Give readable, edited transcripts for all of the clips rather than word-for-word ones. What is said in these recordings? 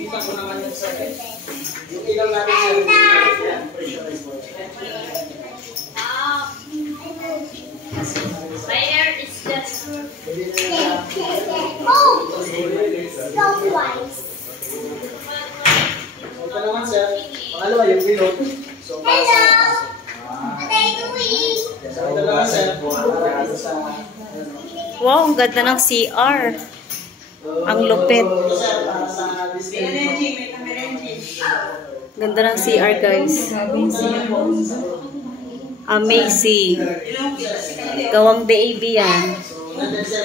Kita ko naman yung sir. Yung ilaw natin sir. Pressurize mo. My hair is just... Oh! So twice. Ito naman sir. Pangalawa yung bilog. So, Hello! What are you doing? so ito naman sir. Wow, ang ganda ng CR. Ang lupit. Ito sir, para sa display. Ganda ng CR, guys. Amazing. Gawang DAB yan.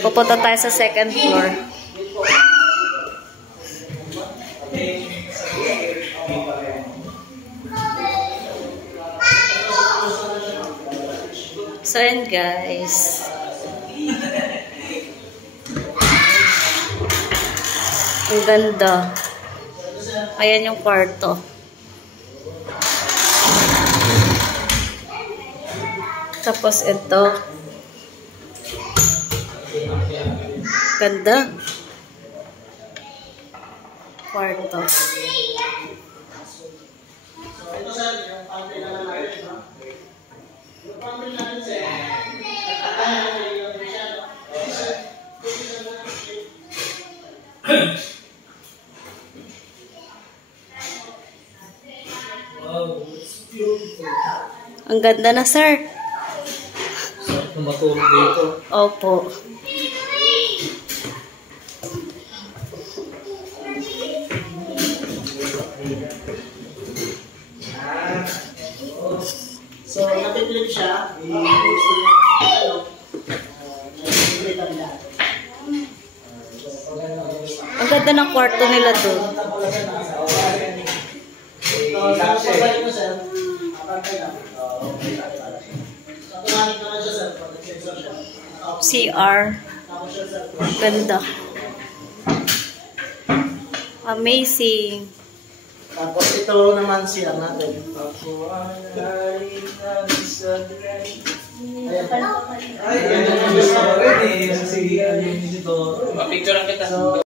Pupunta tayo sa second floor. So, yan guys. Ang ganda. Ayan yung kwarto. Tapos ito. Ganda. Kwarto. Ito sir, yung pantry naman natin. Yung pantry natin sir. Ang ganda na, sir. Matulog dito. Opo. So, napipilip siya. Ang ganda ng kwarto nila doon. CR. Ganda. Amazing. Tapos ito naman siya natin. Ayan. Picture kita.